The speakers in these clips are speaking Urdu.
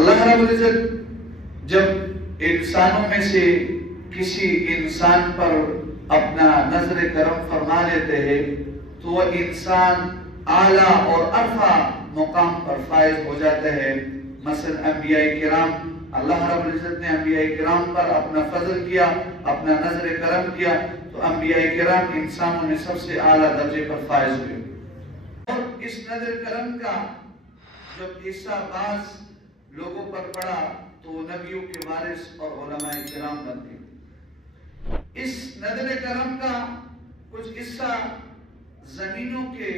اللہ رب العزت جب انسانوں میں سے کسی انسان پر اپنا نظر کرم فرما لیتے ہیں تو وہ انسان اعلیٰ اور عرفہ مقام پر فائز ہو جاتے ہیں. مثلا انبیاء کرام، اللہ رب العزت نے انبیاء کرام پر اپنا فضل کیا، اپنا نظر کرم کیا، تو انبیاء کرام انسانوں میں سب سے اعلیٰ درجے پر فائز ہوئے. اور اس نظر کرم کا جب حصہ بعض لوگوں پر پڑا تو نبیوں کے وارث اور علماء کرام بن گئے. اس نظر کرم کا کچھ حصہ زمینوں کے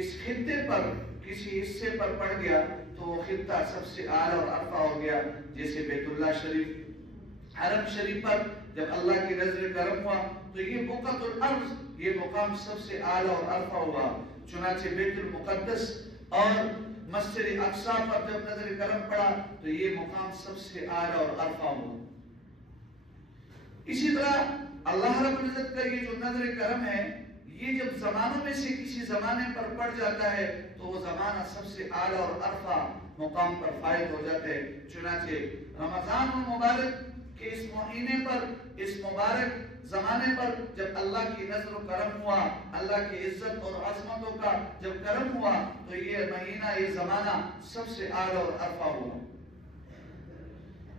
اس خطے پر کسی حصے پر پڑ گیا تو وہ خطہ سب سے اعلیٰ اور عرفہ ہو گیا. جیسے بیت اللہ شریف، حرم شریف پر جب اللہ کی نظر کرم ہوا تو یہ بقعۃ الارض، یہ مقام سب سے اعلیٰ اور عرفہ ہوا. چنانچہ بیت المقدس اور مسجد اقصی پر جب نظر کرم پڑا تو یہ مقام سب سے اعلیٰ اور عرفہ ہوا. اسی طرح اللہ رب العزت کا یہ جو نظر کرم ہے، یہ جب زمانوں میں سے کسی زمانے پر پڑ جاتا ہے تو وہ زمانہ سب سے اعلیٰ اور عرفہ مقام پر فائز ہو جاتے ہیں. چنانچہ رمضان المبارک کے اس مہینے پر، اس مبارک زمانے پر جب اللہ کی نظر و کرم ہوا، اللہ کی عزت اور عظمتوں کا جب کرم ہوا تو یہ مہینہ، یہ زمانہ سب سے اعلیٰ اور عرفہ ہوا.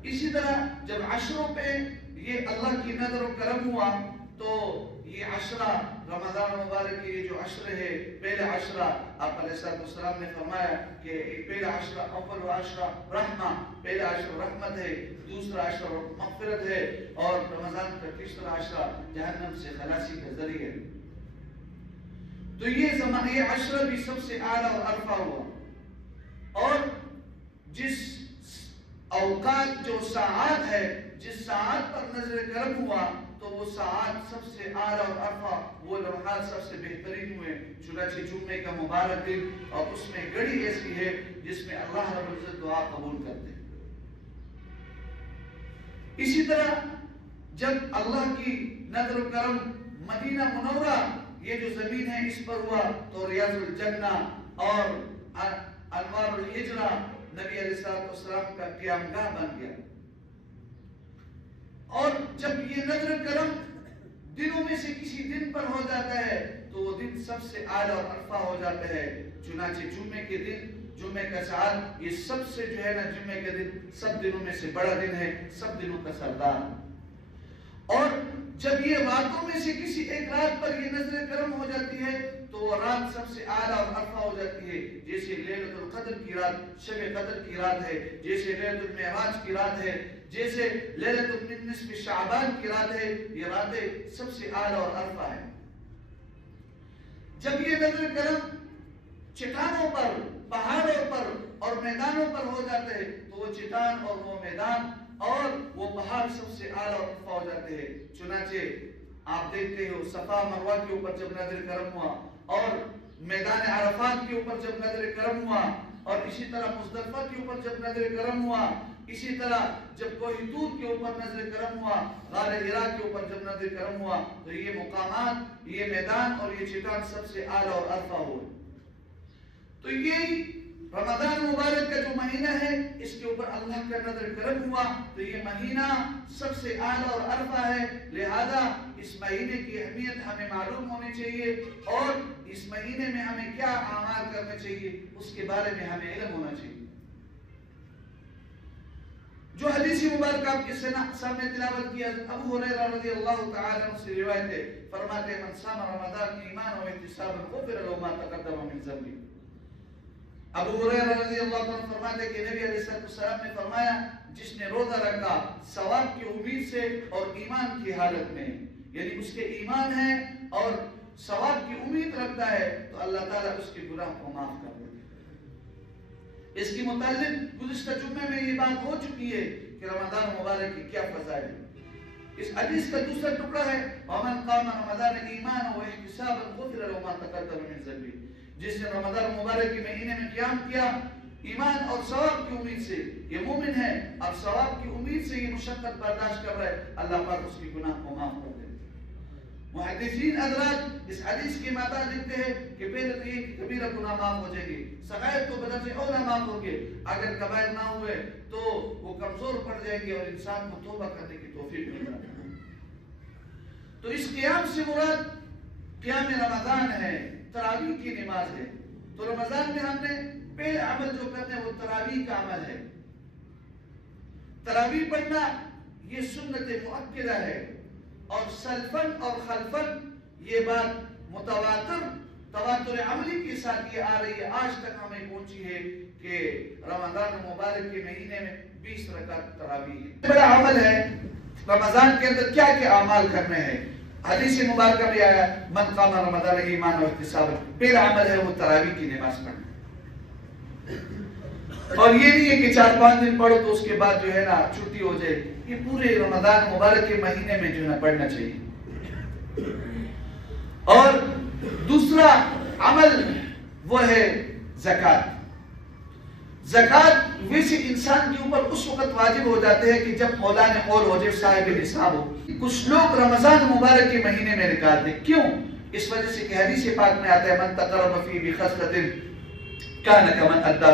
اسی طرح جب عشروں پہ یہ اللہ کی نظر و کرم ہوا تو یہ عشرہ رمضان مبارک کے یہ جو عشرے ہے، پہلا عشرہ آپ علیہ السلام نے فرمایا کہ پہلا عشرہ اول عشرہ رحمہ، پہلا عشرہ رحمت ہے، دوسرا عشرہ مغفرت ہے، اور رمضان کا تیسرا عشرہ جہنم سے خلاصی کا ذریعہ ہے. تو یہ عشرہ بھی سب سے اعلیٰ اور عرفہ ہوا. اور جس اوقات، جو ساعات ہے، جس ساعت پر نظر کرم ہوا تو وہ ساعت سب سے اعلیٰ اور عرفہ، وہ لمحات سب سے بہترین ہوئے. چنانچہ جمعے کا مبارک دن، اور اس میں گھڑی ایسی ہے جس میں اللہ رب العزت دعا قبول کرتے ہیں. اسی طرح جب اللہ کی نظر و کرم مدینہ منورہ، یہ جو زمین ہے، اس پر ہوا تو ریاض الجنہ اور انوار الحجرہ نبی علیہ السلام کا قیام گاہ بن گیا. اور جب یہ نظر کرم دنوں میں سے کسی دن پر ہو جاتا ہے تو وہ دن سب سے اعلیٰ اور عرفہ ہو جاتا ہے. چنانچہ جمعے کے دن، جمعے کا سال، یہ سب سے جو ہے نا، جمعے کے دن سب دنوں میں سے بڑا دن ہے، سب دنوں کا سردار. اور جب یہ راتوں میں سے کسی ایک رات پر یہ نظر کرم ہو جاتی ہے تو وہ رات سب سے اعلیٰ اور عرفہ ہو جاتی ہے. جیسے لیلۃ القدر کی رات، شب قدر کی رات ہے، جیسے لیلۃ المعراج کی رات ہے، جیسے لیلۃ نصف شعبان کی رات ہے. یہ راتیں سب سے اعلیٰ اور عرفہ ہے. جب یہ نظر کرم چٹانوں پر، پہاڑوں پر اور میدانوں پر ہو جاتے ہیں تو وہ چٹان اور وہ میدان اور وہ پہاڑ سب سے اعلیٰ اور عرفہ ہو جاتے ہیں. چنانچہ آپ دیکھتے ہو صفا مروہ کے اوپر جب نظر کرم ہوا، اور میدان عرفات کے اوپر جب نظر کرم ہوا، اور اسی طرح مزدلفہ کے اوپر جب نظر کرم ہوا، اسی طرح جب کوہ طور کے اوپر نظر کرم ہوا، غار حرا کے اوپر جب نظر کرم ہوا، تو یہ مقامات، یہ میدان اور یہ چٹان سب سے اعلیٰ اور عرفہ ہوئے. تو یہ رمضان مبارک کا جو مہینہ ہے، اس کے اوپر اللہ کا نظر کرم ہوا تو یہ مہینہ سب سے اعلیٰ اور عرفہ ہے. لہذا اس مہینے کی اہمیت ہمیں معلوم ہونی چاہیے، اور اس مہینے میں ہمیں کیا اعمال کرنے چاہیے اس کے بارے میں ہمیں علم ہونا چاہیے. جو حدیث مبارک آپ کے سامنے تلاوت کیا، ابو ہریرہ رضی اللہ تعالی عنہ سے روایت ہے، فرماتے ہیں من صام رمضان ایمانا واحتسابا غفر له ما تقدم من ذنبه. ابو ہریرہ رضی اللہ عنہ فرماتے ہیں کہ نبی علیہ السلام نے فرمایا جس نے روزہ رکھا ثواب کی امید سے اور ایمان کی حالت میں، یعنی اس کے ایمان ہے اور ثواب کی امید رکھتا ہے، تو اللہ تعالیٰ اس کے گناہ کو معاف کر دیتا ہے. اس کے متعلق گزشتہ جمعے میں یہ بات ہو چکی ہے کہ رمضان مبارک کی کیا فضائل ہے. اس حدیث کا دوسرا ٹکڑا ہے وَمَنْ قَامَ رَمَضَانَ إِيمَانًا وَاحْتِسَابًا غُفِرَ لَهُ مَا تَقَدَّمَ مِنْ ذَنبِهِ. جس نے رمضان مبارک کے مہینے میں قیام کیا ایمان اور ثواب کی امید سے، یہ مومن ہے، اب ثواب کی امید سے یہ مشقت برداشت کر رہا ہے، اللہ پاک اس کی گناہ کو معاف کر دے. محدثین حضرات اس حدیث کی ماتا لکھتے ہیں کہ پہلے تو یہ کہ کبیرہ گناہ معاف ہو جائیں گے، صغائر تو بدن سے اولا معاف ہوں گے، اگر کبائر نہ ہوئے تو وہ کمزور پڑ جائیں گے اور انسان کو توبہ کرنے کی توفیق مل جاتی ہے۔ تو اس قیام سے مراد قیام رمضان ہے، تراویح کی نماز ہے۔ تو رمضان میں ہم نے پہلے عمل جو کرتے ہیں وہ تراویح کا عمل ہے۔ تراویح پڑھنا یہ سنت مؤکدہ ہے، اور سلفن اور خلفن یہ بات تواتر عملی کے ساتھ یہ آ رہی ہے، آج تک ہمیں پہنچی ہے کہ رمضان مبارک کے مہینے میں 20 رکعت تراویح ہے۔ بڑا عمل ہے رمضان کے اندر کیا کیا اعمال کرنے ہیں۔ حدیث مبارکہ بھی آیا من قام رمضان ایمان و احتسابا، پہلا عمل ہے وہ تراویح کی نماز پڑھنا۔ اور یہ نہیں ہے کہ 4-5 دن پڑھو تو اس کے بعد جو ہے نا چھٹی ہو جائے، یہ پورے رمضان مبارک کے مہینے میں جو ہے نا پڑھنا چاہیے۔ اور دوسرا عمل وہ ہے زکوٰۃ۔ زکوٰۃ ویسے انسان کے اوپر اس وقت واجب ہو جاتے ہیں کہ جب مولا نے قول ہو جائے، صاحب نصاب ہو۔ کچھ لوگ رمضان مبارک کے مہینے میں نکالتے، کیوں؟ اس وجہ سے کہ حدیث پاک میں آتا ہے من تقرب فی بخصلۃ کان کمن ادى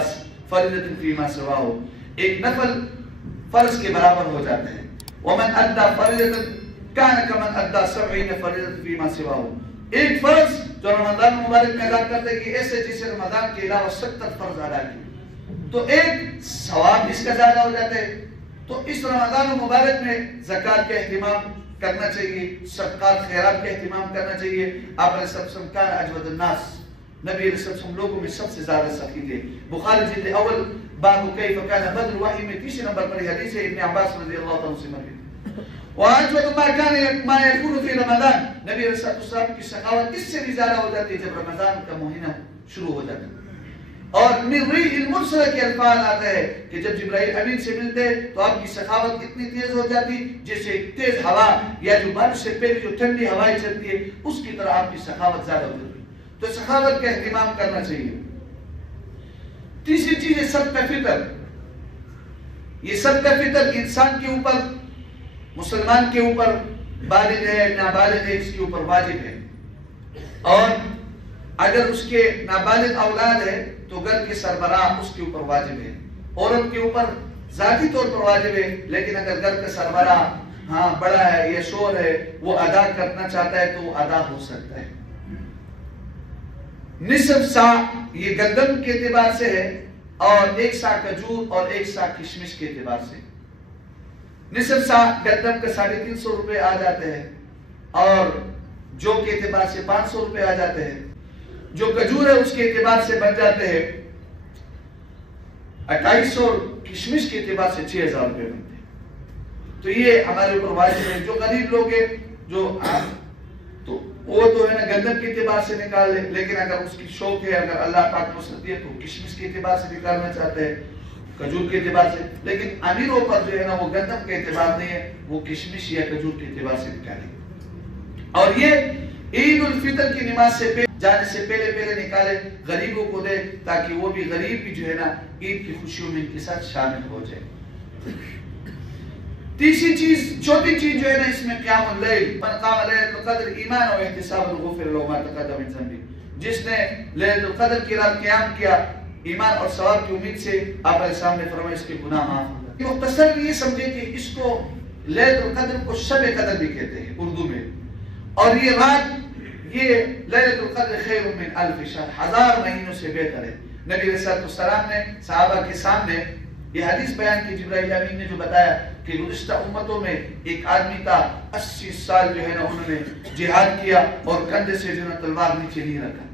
فریضۃ فیما سواہ، ایک نفل فرض کے برابر ہو جاتا ہے۔ ومن ادى فریضۃ کان کمن ادى 70 فریضۃ فیما سواہ، ایک فرض جو رمضان مبارک میں ادا کرتے کہ ایسے جیسے رمضان کے علاوہ 70 فرض ادا کیے، تو ایک ثواب اس کا زیادہ ہو جاتا ہے۔ تو اس رمضان مبارک میں زکوٰۃ کا اہتمام کرنا چاہیے، صدقات خیرات کا اہتمام کرنا چاہیے۔ آپ علیہ السلام کان اجود الناس، نبی علیہ السلام لوگوں میں سب سے زیادہ سخی تھے۔ بخاری جلد اول باب کیف کان بدر الوحی میں 30 نمبر پر حدیث ہے، ابن عباس رضی اللہ عنہ سے مروی۔ وَأَجْوَدُ مَا كَانَ مَا يَكُونُ فِي رَمَضَانَ، نبی علیہ السلام کی سخاوت اس سے بھی زیادہ ہو جاتی ہے جب رمضان کا مہینہ شروع ہو جاتا ہے۔ اور من ریح المرسلہ کے الفاظ آتا ہے کہ جب جبرائیل امین سے ملتے تو آپ کی سخاوت اتنی تیز ہو جاتی جیسے ایک تیز ہوا یا جو بارش سے پہلے جو ٹھنڈی ہوائیں چلتی ہے اس کی طرح آپ کی سخاوت زیادہ ہو جاتی ہے۔ تو سخاوت کا اہتمام کرنا چاہیے۔ تیسری چیز ہے صدقہ فطر۔ یہ صدقہ فطر انسان کے اوپر، مسلمان کے اوپر، بالغ ہے نابالغ ہے، اس کے اوپر واجب ہے۔ اور اگر اس کے نابالغ اولاد ہے تو گھر کے سربراہ اس کے اوپر واجب ہے۔ عورت کے اوپر ذاتی طور پر واجب ہے، لیکن اگر گھر کا سربراہ بڑا ہے یا شور ہے، وہ ادا کرنا چاہتا ہے تو وہ ادا ہو سکتا ہے۔ نصف سا یہ گندم کے اعتبار سے ہے، اور 1 سا کھجور اور 1 سا کشمش کے اعتبار سے۔ نصف سا گندم کا 350 روپے آ جاتے ہیں، اور جو کے اعتبار سے 500 روپے آ جاتے ہیں۔ جو کھجور ہے اس کے اعتبار سے بن جاتے ہیں 2800، اور کشمش کے اعتبار سے 6000 روپے بنتے ہیں۔ تو یہ ہمارے اوپر واجب ہے۔ جو غریب لوگ ہیں تو وہ تو ہے نا گندم کے اعتبار سے نکال لے، لیکن اگر اس کی شوق ہے، اگر اللہ پاک وسعت دیے تو کشمش کے اعتبار سے نکالنا چاہتے ہیں، کھجور کے اعتبار سے۔ لیکن امیروں پر جو ہے نا وہ گندم کے اعتبار نہیں ہے، وہ کشمش یا کھجور کے اعتبار سے نکالیں۔ اور یہ عید الفطر کی نماز سے جانے سے پہلے نکالے، غریبوں کو دے، تاکہ وہ بھی غریب بھی جو ہے نا عید کی خوشیوں میں ان کے ساتھ شامل ہو جائے۔ تیسری چیز، چوتھی چیز جو ہے نا اس میں قیام اللیل، من قام لیلۃ القدر ایمانا و احتسابا غفر له ما تقدم من ذنبه، جس نے لیلۃ القدر کی رات قیام کیا ایمان اور ثواب کی امید سے، آپ علیہ السلام نے فرمایا اس کے گناہ معاف ہو جاتے ہیں۔ مختصر یہ سمجھے کہ اس کو لیلۃ القدر کو شب قدر بھی کہتے ہیں اردو میں، اور یہ رات، یہ لیلۃ القدر خیر من 1000 شہر، 1000 مہینوں سے بہتر ہے۔ نبی علیہ السلام نے صحابہ کے سامنے یہ حدیث بیان کی، جبرائیل امین نے جو بتایا کہ گزشتہ امتوں میں ایک آدمی تھا 80 سال جو ہے نا انہوں نے جہاد کیا اور کندھے سے جو ہے نا تلوار نیچے نہیں رکھا۔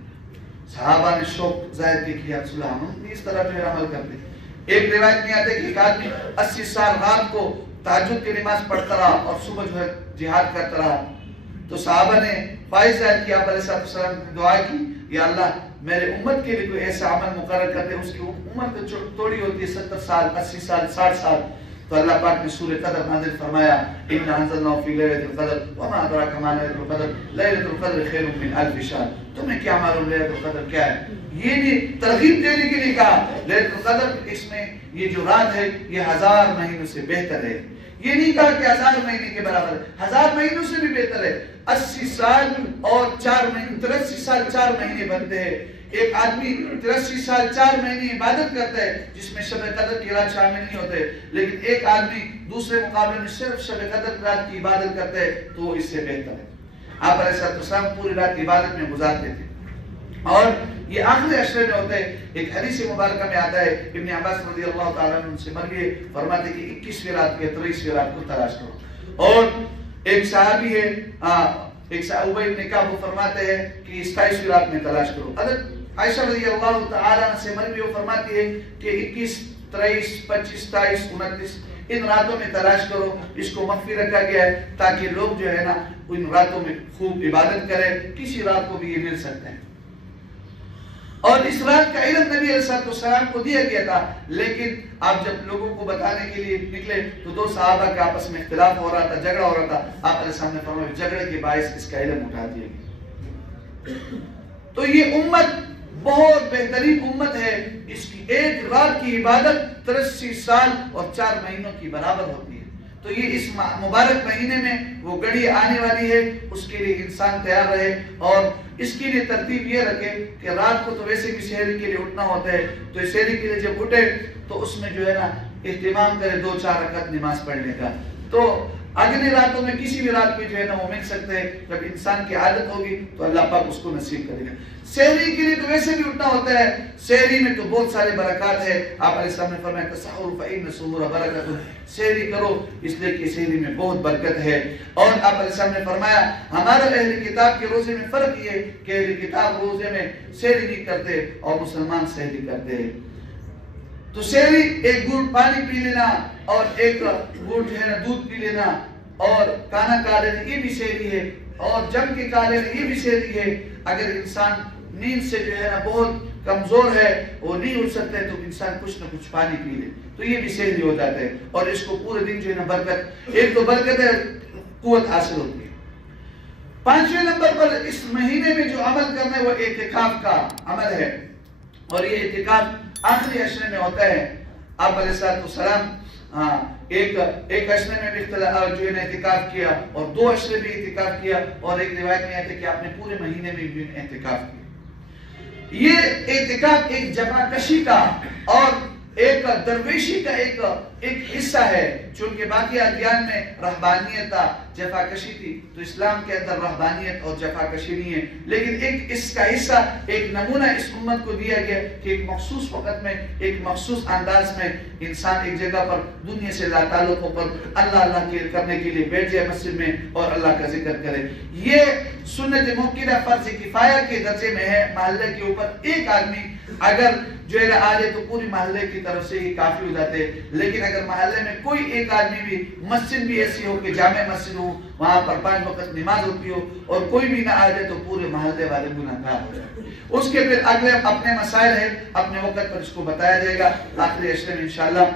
صحابہ نے شوق ظاہر کیا کہ یا رسول اللہ ہم اس طرح جو ہے عمل کرتے۔ ایک روایت میں آتا ہے کہ ایک آدمی 80 سال رات کو تہجد کی نماز پڑھتا رہا اور صبح جو ہے جہاد کرتا رہا۔ تو صحابہ نے فائز ظاہر کیا، آپ علیہ السلام نے دعا کی، یا اللہ میرے امت کے لیے کوئی ایسا عمل مقرر کرتے، اس کی عمر تھوڑی ہوتی ہے 70 سال 80 سال 60 سال۔ تو اللہ پاک نے سورہ قدر نازل فرمایا، اِنَّا أَنزَلْنَاهُ فِي لَيْلَةِ الْقَدْرِ وَمَا أَدْرَاكَ مَا لَيْلَةُ الْقَدْرِ لَيْلَةُ الْقَدْرِ خَيْرٌ مِّنْ أَلْفِ شَهْرٍ، تمہیں کیا معلوم لیلۃ القدر کیا ہے؟ یہ بھی ترغیب دینے کے لیے کہا۔ لیلۃ القدر اس میں یہ جو رات ہے یہ 1000 مہینوں سے بہتر ہے۔ یہ نہیں کہا کہ 1000 مہینے کے برابر ہے، 1000 مہینوں سے بھی بہتر ہے۔ 80 سال اور 4 مہینے، 83 سال 4 مہینے بنتے ہیں۔ ایک آدمی 83 سال 4 مہینے عبادت کرتا ہے جس میں شب قدر کی رات شامل نہیں ہوتے، لیکن ایک آدمی دوسرے مقابلے میں صرف شب قدر کی رات کی عبادت کرتا ہے تو وہ اس سے بہتر ہے۔ آپ علیہ السلام پوری رات عبادت میں گزارتے تھے اور یہ آخری عشرے میں ہوتے ہیں۔ ایک حدیث مبارکہ میں آتا ہے، ابن عباس رضی اللہ تعالیٰ عنہ سے مروی فرماتے کہ 21ویں رات کے 23ویں رات کو تلاش کرو۔ اور ایک صحابی ہے ابی بن کعب فرماتے ہیں کہ 27ویں رات میں تلاش کرو۔ حضرت عائشہ رضی اللہ تعالیٰ عنہ سے مروی وہ فرماتی ہے کہ 21، 23، 25، 27، 29 ان راتوں میں تلاش کرو۔ اس کو مخفی رکھا گیا ہے تاکہ لوگ جو ہے نا ان راتوں میں خوب عبادت کریں، کسی رات کو بھی یہ مل سکتے ہیں۔ اور اس رات کا علم نبی علیہ السلام کو دیا گیا تھا، لیکن آپ جب لوگوں کو بتانے کے لیے نکلے تو 2 صحابہ کے آپس میں اختلاف ہو رہا تھا، جھگڑا ہو رہا تھا۔ آپ علیہ السلام نے فرمایا جھگڑے کے باعث اس کا علم اٹھا دیا گیا۔ تو یہ امت بہت بہترین امت ہے، اس کی ایک رات کی عبادت 83 سال اور 4 مہینوں کی برابر ہوتی ہے۔ تو یہ اس مبارک مہینے میں وہ گھڑی آنے والی ہے، اس کے لیے انسان تیار رہے اور اس کے لیے ترتیب یہ رکھے کہ رات کو تو ویسے بھی سحری کے لیے اٹھنا ہوتا ہے، تو سحری کے لیے جب اٹھے تو اس میں جو ہے نا اہتمام کرے 2-4 رکعت نماز پڑھنے کا۔ تو اگلی راتوں میں کسی بھی رات میں جو ہے نا وہ مل سکتے ہیں، جب انسان کی عادت ہوگی تو اللہ پاک اس کو نصیب کرے گا۔ سحری کے لیے تو ویسے بھی اٹھنا ہوتا ہے، سحری میں تو بہت سارے برکات ہے۔ آپ علیہ السلام نے فرمایا تسحر فإن السحور برکۃ، سحری کرو اس لیے کہ سحری میں بہت برکت ہے۔ اور آپ علیہ السلام نے فرمایا ہمارا اہل کتاب کے روزے میں فرق یہ کہ اہل کتاب روزے میں سحری نہیں کرتے اور مسلمان سحری کرتے ہیں۔ تو سحری ایک گھونٹ پانی پی لینا اور ایک گھونٹ جو ہے نا دودھ پی لینا اور کھانا کھا لینا، یہ بھی سحری ہے۔ اور جم کے کھا لینا یہ بھی سحری ہے۔ اگر انسان نیند سے جو ہے نا بہت کمزور ہے، وہ نہیں اٹھ سکتا ہے، تو انسان کچھ نہ کچھ پانی پی لے تو یہ بھی سحری ہو جاتا ہے، اور اس کو پورے دن جو ہے نا برکت، ایک تو برکت ہے، قوت حاصل ہوتی ہے۔ 5ویں نمبر پر اس مہینے میں جو عمل کرنا ہے وہ اعتکاف کا عمل ہے، اور یہ اعتکاف آخری عشرے میں ہوتا ہے۔ آپ علیہ السلام ایک عشرے میں بھی جو ہے نا اعتکاف کیا اور 2 عشرے بھی اعتکاف کیا، اور ایک روایت میں آتا ہے کہ آپ نے پورے مہینے میں بھی اعتکاف کیا۔ یہ اعتکاف ایک جفا کشی کا اور ایک درویشی کا ایک حصہ ہے، چونکہ باقی ادیان میں رہبانیت تھا، جفا کشی تھی، تو اسلام کے اندر رہبانیت اور جفا کشی نہیں ہے، لیکن ایک اس کا حصہ، ایک نمونہ اس امت کو دیا گیا کہ ایک مخصوص وقت میں، ایک مخصوص انداز میں انسان ایک جگہ پر دنیا سے لا تعلق ہو پر اللہ کرنے کے لیے بیٹھ جائے مسجد میں اور اللہ کا ذکر کرے۔ یہ سنت موقدہ فرض کفایہ کے درجے میں ہے، محلے کے اوپر ایک آدمی اگر جو ہے آ جائے تو پوری محلے کی طرف سے ہی کافی ہو جاتے ہیں، لیکن اگر محلے میں کوئی ایک آدمی بھی، مسجد بھی ایسی ہو کہ جامع مسجد ہو، وہاں پر 5 وقت نماز ہوتی ہو اور کوئی بھی نہ آ جائے تو پورے محلے والے گناہگار ہو جائے۔ اس کے پھر اگلے اپنے مسائل ہیں، اپنے وقت پر اس کو بتایا جائے گا آخری عشرے میں انشاءاللہ۔